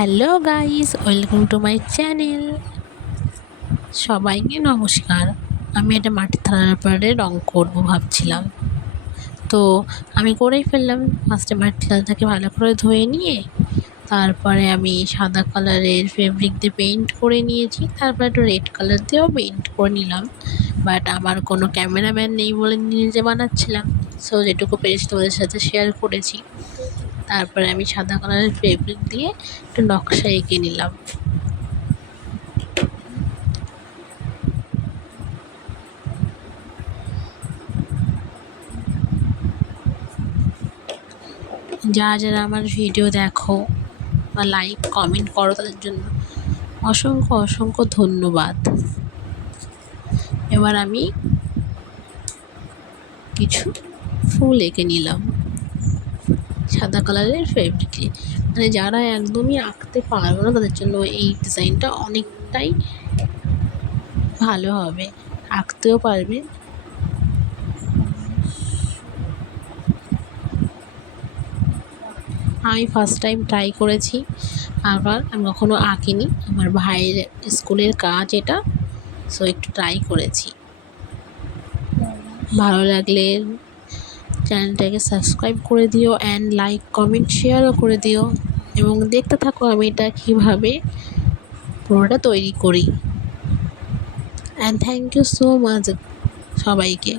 Hello guys, welcome to my channel. সবাইকে নমস্কার। আমি একটা মাটির থালার উপরে রং করবো ভাবছিলাম, তো আমি করেই ফেললাম। ফার্স্টে মাটির থালাটাকে ভালো করে ধুয়ে নিয়ে তারপরে আমি সাদা কালারের ফেব্রিক দিয়ে পেইন্ট করে নিয়েছি, তারপরে একটু রেড কালার দিয়েও পেইন্ট করে নিলাম। বাট আমার কোনো ক্যামেরাম্যান নেই বলে নিজে বানাচ্ছিলাম, সো যেটুকু পেরেছি তোমাদের সাথে শেয়ার করেছি। তারপরে আমি সাদা কালারের ফেব্রিক দিয়ে একটু নকশা এঁকে নিলাম। যারা আমার ভিডিও দেখো বা লাইক কমেন্ট করো, তাদের জন্য অসংখ্য অসংখ্য ধন্যবাদ। এবার আমি কিছু ফুল এঁকে নিলাম সাদা কালারের ফেব্রিকে। মানে যারা একদমই আঁকতে পারবে না তাদের জন্য এই ডিজাইনটা অনেকটাই ভালো হবে, আঁকতেও পারবে। আমি ফার্স্ট টাইম ট্রাই করেছি আঁকার, আমি কখনো আঁকিনি, আমার ভাইয়ের স্কুলের কাজ এটা, সো একটু ট্রাই করেছি। ভালো লাগলে চ্যানেলটাকে সাবস্ক্রাইব করে দিও অ্যান্ড লাইক কমেন্ট শেয়ারও করে দিও, এবং দেখতে থাকো আমি এটা কীভাবে পুরোটা তৈরি করি। And thank you so much সবাইকে।